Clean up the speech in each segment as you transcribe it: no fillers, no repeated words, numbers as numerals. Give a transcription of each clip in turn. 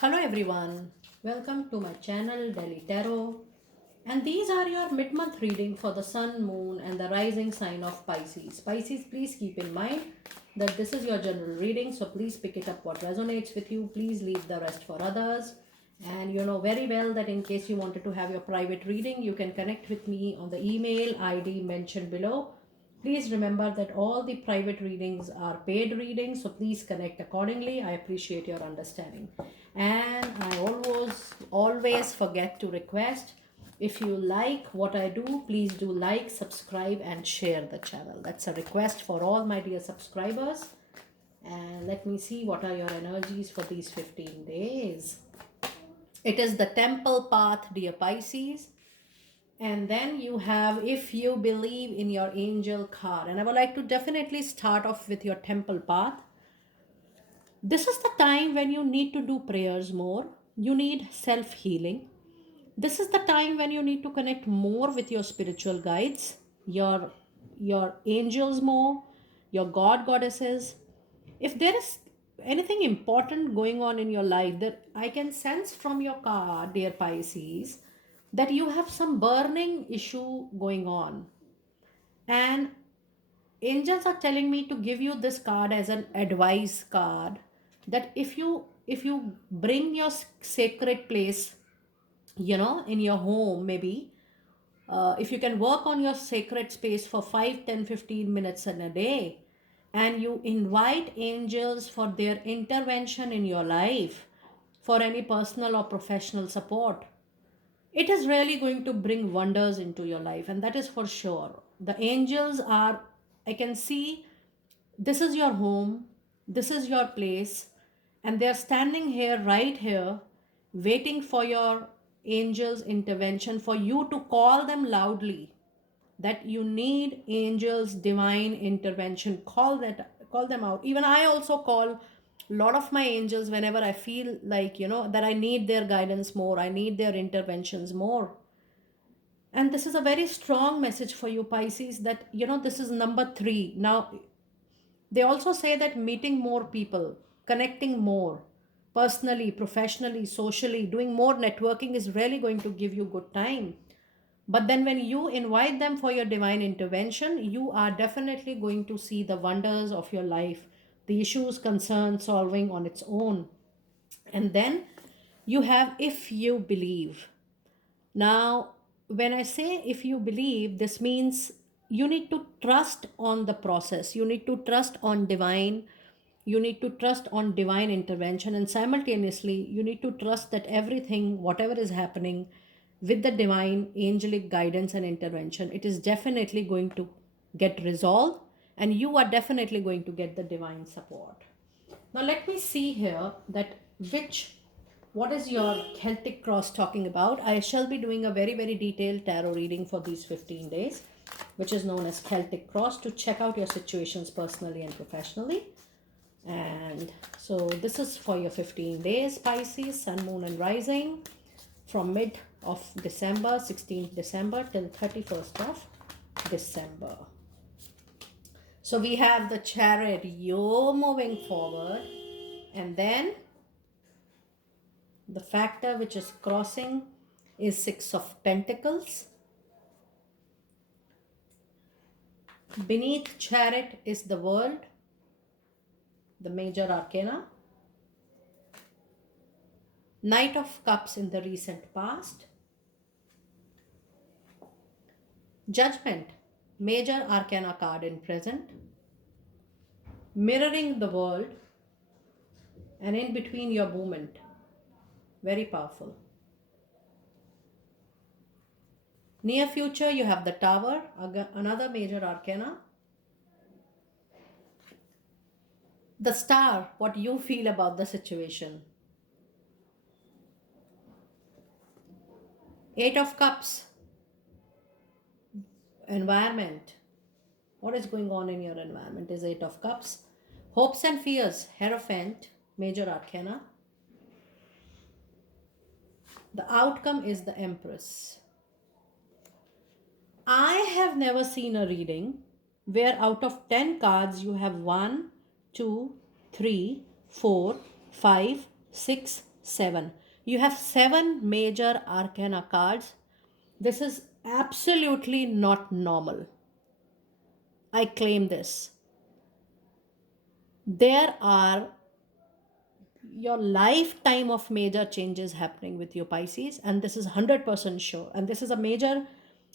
Hello everyone, welcome to my channel Delhi Tarot, and these are your mid-month reading for the sun, moon and the rising sign of Pisces. Pisces, please keep in mind that this is your general reading, so please pick it up what resonates with you. Please leave the rest for others. And you know very well that in case you wanted to have your private reading, you can connect with me on the email ID mentioned below. Please remember that all the private readings are paid readings, so please connect accordingly. I appreciate your understanding. And I always forget to request, if you like what I do, please do like, subscribe and share the channel. That's a request for all my dear subscribers. And let me see what are your energies for these 15 days. It is the temple path, dear Pisces. And then you have, if you believe in your angel card. And I would like to definitely start off with your temple path. This is the time when you need to do prayers more. You need self healing. This is the time when you need to connect more with your spiritual guides, your angels more, your god goddesses. If there is anything important going on in your life, that I can sense from your card, dear Pisces, that you have some burning issue going on. And angels are telling me to give you this card as an advice card, that if you bring your sacred place, in your home, maybe if you can work on your sacred space for 5, 10, 15 minutes in a day, and you invite angels for their intervention in your life for any personal or professional support, it is really going to bring wonders into your life. And that is for sure. The angels are, I can see, this is your home, this is your place, and they're standing here, right here, waiting for your angels' intervention, for you to call them loudly that you need angels' divine intervention. Call them out. Even I also call a lot of my angels whenever I feel like, that I need their guidance more, I need their interventions more. And this is a very strong message for you, Pisces, that this is number 3 now. They also say that meeting more people, connecting more, personally, professionally, socially, doing more networking is really going to give you good time. But then when you invite them for your divine intervention, you are definitely going to see the wonders of your life, the issues, concerns solving on its own. And then you have, if you believe. Now, when I say if you believe, this means you need to trust on the process. You need to trust on divine. You need to trust on divine intervention. And simultaneously, you need to trust that everything, whatever is happening with the divine angelic guidance and intervention, it is definitely going to get resolved. And you are definitely going to get the divine support. Now, let me see here that what is your Celtic cross talking about? I shall be doing a very, very detailed tarot reading for these 15 days, which is known as Celtic cross, to check out your situations personally and professionally. And so this is for your 15 days, Pisces, sun, moon and rising, from mid of December, 16th December till 31st of December. So we have the Chariot, you're moving forward, and then the factor which is crossing is 6 of Pentacles. Beneath Chariot is the World, the major arcana. Knight of Cups in the recent past. Judgment, major arcana card in present. Mirroring the World, and in between your movement. Very powerful. Near future, you have the Tower, another major arcana. The Star, what you feel about the situation. 8 of Cups, environment. What is going on in your environment is 8 of Cups. Hopes and fears, Hierophant, major arcana. The outcome is the Empress. I have never seen a reading where out of 10 cards you have 1, 2, 3, 4, 5, 6, 7. You have 7 major arcana cards. This is absolutely not normal. I claim this. There are your lifetime of major changes happening with your Pisces, and this is 100% sure. And this is a major,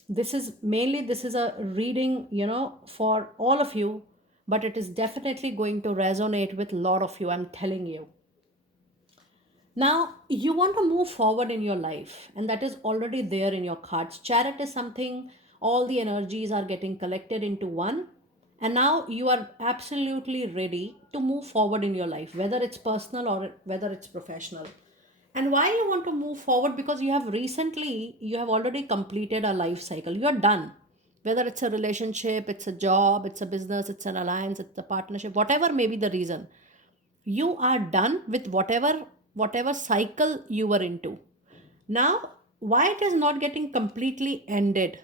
this is a reading, for all of you, but it is definitely going to resonate with a lot of you, I'm telling you. Now, you want to move forward in your life, and that is already there in your cards. Chariot is something, all the energies are getting collected into one, and now you are absolutely ready to move forward in your life, whether it's personal or whether it's professional. And why you want to move forward? Because you have already completed a life cycle. You're done. Whether it's a relationship, it's a job, it's a business, it's an alliance, it's a partnership, whatever may be the reason, you are done with whatever cycle you were into. Now, why it is not getting completely ended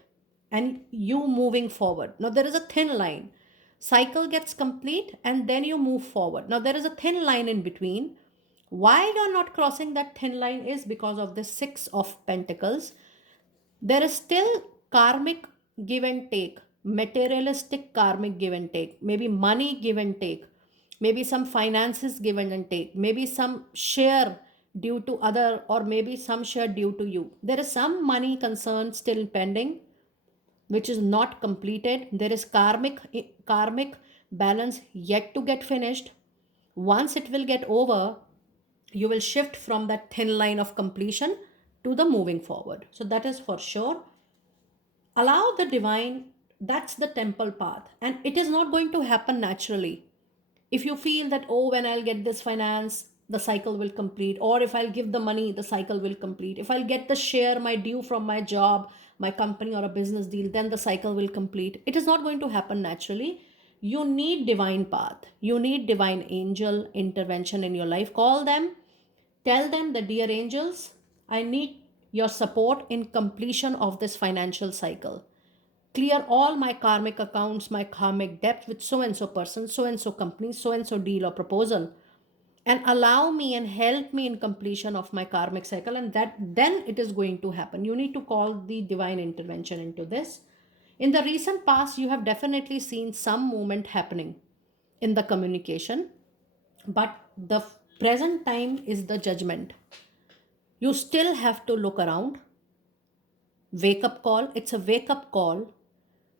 and you moving forward? Now there is a thin line. Cycle gets complete and then you move forward. Now there is a thin line in between. Why you're not crossing that thin line is because of the 6 of pentacles. There is still karmic give and take, materialistic karmic give and take, maybe money give and take, maybe some finances give and take, maybe some share due to other, or maybe some share due to you. There is some money concern still pending which is not completed. There is karmic balance yet to get finished. Once it will get over, you will shift from that thin line of completion to the moving forward. So that is for sure. Allow the divine, that's the temple path, and it is not going to happen naturally. If you feel that, oh, when I'll get this finance, the cycle will complete, or if I'll give the money, the cycle will complete, if I'll get the share, my due from my job, my company, or a business deal, then the cycle will complete, it is not going to happen naturally. You need divine path, you need divine angel intervention in your life. Call them, tell them that, dear angels, I need your support in completion of this financial cycle. Clear all my karmic accounts, my karmic debt with so and so person, so and so company, so and so deal or proposal, and allow me and help me in completion of my karmic cycle. And that then it is going to happen. You need to call the divine intervention into this. In the recent past, you have definitely seen some movement happening in the communication, but the present time is the judgment. You still have to look around. Wake up call. It's a wake up call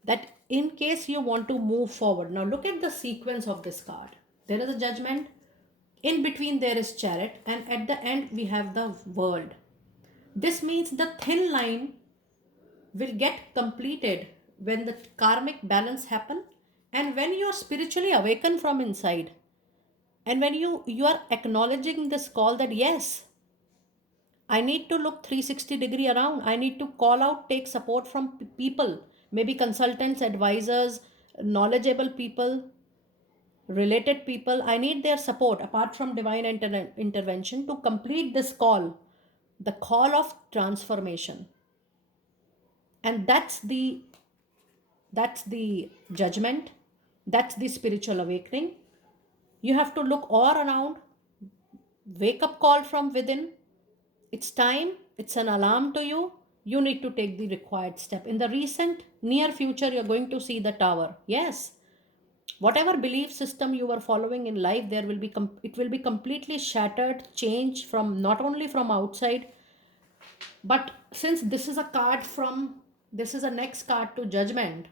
that in case you want to move forward. Now look at the sequence of this card. There is a judgment, in between there is chariot, and at the end we have the world. This means the thin line will get completed when the karmic balance happen, and when you are spiritually awakened from inside, and when you are acknowledging this call that, yes, I need to look 360-degree around. I need to call out, take support from people, maybe consultants, advisors, knowledgeable people, related people. I need their support apart from divine intervention to complete this call, the call of transformation. And that's the judgment. That's the spiritual awakening. You have to look all around, wake up call from within. It's time, it's an alarm to you. You need to take the required step. In the recent near future, you're going to see the tower. Yes, whatever belief system you were following in life, there will be it will be completely shattered, changed from, not only from outside, but since this is a next card to judgment.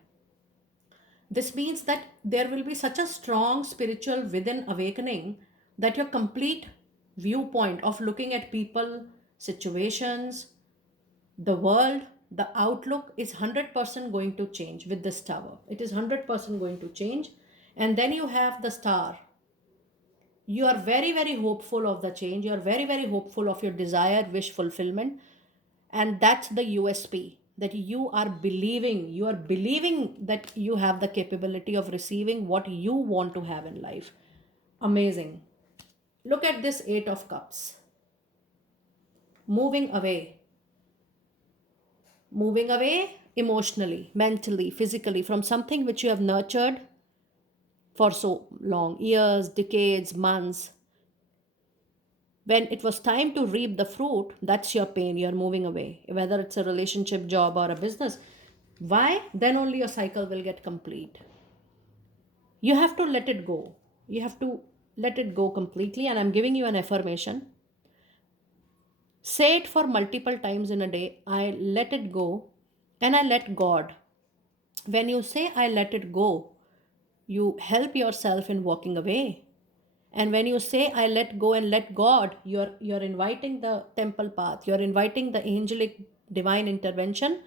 This means that there will be such a strong spiritual within awakening that your complete viewpoint of looking at people, situations, the world, the outlook is 100% going to change with this tower. It is 100% going to change. And then you have the star. You are very, very hopeful of the change. You are very, very hopeful of your desired wish fulfillment. And that's the USP, that you are believing that you have the capability of receiving what you want to have in life. Amazing. Look at this 8 of cups. Moving away, moving away emotionally, mentally, physically, from something which you have nurtured for so long, years, decades, months. When it was time to reap the fruit, that's your pain. You're moving away, whether it's a relationship, job, or a business. Why? Then only your cycle will get complete. You have to let it go. You have to let it go completely. And I'm giving you an affirmation. Say it for multiple times in a day. I let it go and I let God. When you say I let it go, you help yourself in walking away. And when you say I let go and let God, you're inviting the temple path. You're inviting the angelic divine intervention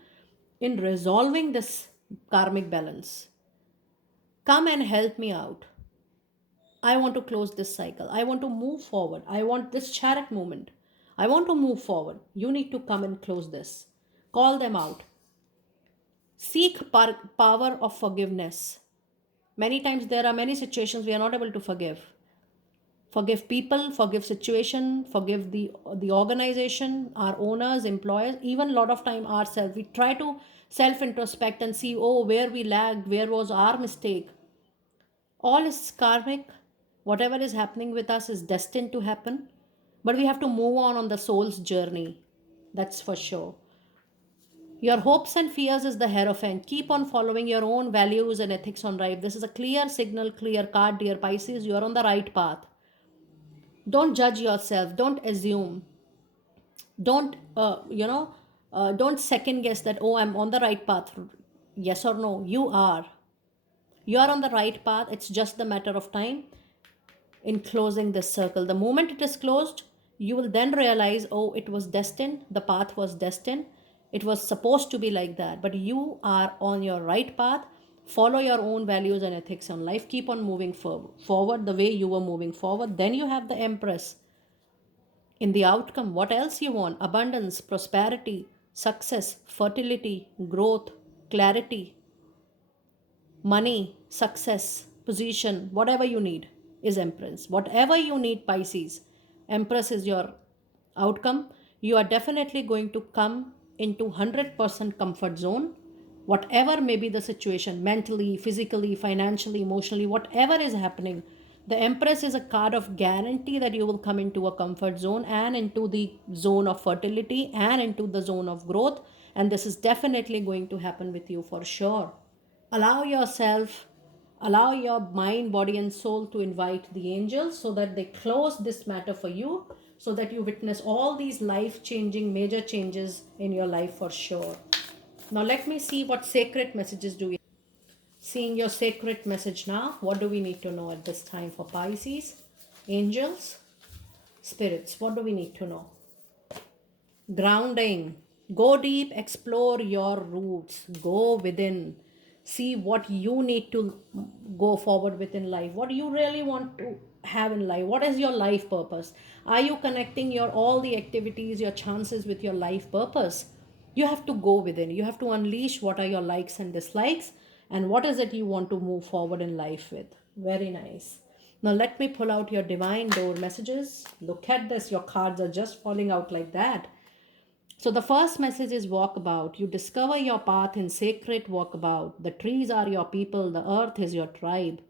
in resolving this karmic balance. Come and help me out. I want to close this cycle. I want to move forward. I want this charak movement. I want to move forward. You need to come and close this. Call them out. Seek power of forgiveness. Many times there are many situations we are not able to forgive. Forgive people, forgive situation, forgive the organization, our owners, employers, even a lot of time ourselves. We try to self introspect and see, oh, where we lagged, where was our mistake. All is karmic. Whatever is happening with us is destined to happen. But we have to move on the soul's journey. That's for sure. Your hopes and fears is the Hierophant. Keep on following your own values and ethics on life. This is a clear signal, clear card, dear Pisces. You are on the right path. Don't judge yourself. Don't assume. Don't second guess that, oh, I'm on the right path. Yes or no, you are. You are on the right path. It's just the matter of time in closing this circle. The moment it is closed, you will then realize, oh, it was destined. The path was destined. It was supposed to be like that. But you are on your right path. Follow your own values and ethics on life. Keep on moving forward the way you were moving forward. Then you have the Empress. In the outcome, what else you want? Abundance, prosperity, success, fertility, growth, clarity, money, success, position, whatever you need is Empress. Whatever you need, Pisces, Empress is your outcome. You are definitely going to come into 100% comfort zone. Whatever may be the situation, mentally, physically, financially, emotionally, whatever is happening, the Empress is a card of guarantee that you will come into a comfort zone and into the zone of fertility and into the zone of growth. And this is definitely going to happen with you for sure. Allow yourself, allow your mind, body, and soul to invite the angels so that they close this matter for you, so that you witness all these life changing major changes in your life for sure. Now, let me see what sacred messages do we. Seeing your sacred message now, what do we need to know at this time for Pisces? Angels, spirits, what do we need to know? Grounding. Go deep, explore your roots, go within, see what you need to go forward with in life, what you really want to have in life, what is your life purpose. Are you connecting your all the activities, your chances with your life purpose? You have to go within, you have to unleash what are your likes and dislikes, and what is it you want to move forward in life with. Very nice. Now let me pull out your divine door messages. Look at this, your cards are just falling out like that. So the first message is walkabout. You discover your path in sacred walkabout. The trees are your people, the earth is your tribe.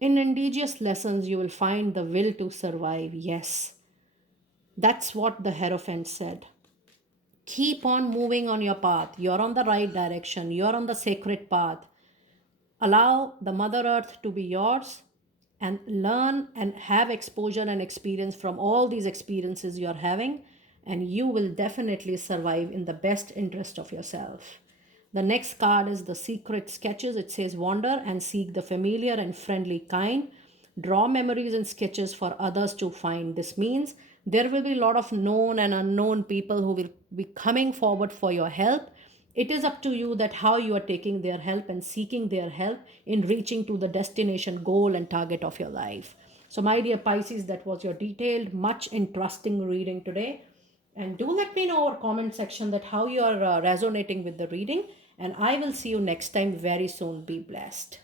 In indigenous lessons, you will find the will to survive. Yes, that's what the Hierophant said. Keep on moving on your path. You're on the right direction. You're on the sacred path. Allow the Mother Earth to be yours and learn and have exposure and experience from all these experiences you're having, and you will definitely survive in the best interest of yourself. The next card is the secret sketches. It says wander and seek the familiar and friendly kind. Draw memories and sketches for others to find. This means there will be a lot of known and unknown people who will be coming forward for your help. It is up to you that how you are taking their help and seeking their help in reaching to the destination, goal, and target of your life. So, my dear Pisces, that was your detailed, much interesting reading today. And do let me know in our comment section that how you are resonating with the reading. And I will see you next time very soon. Be blessed.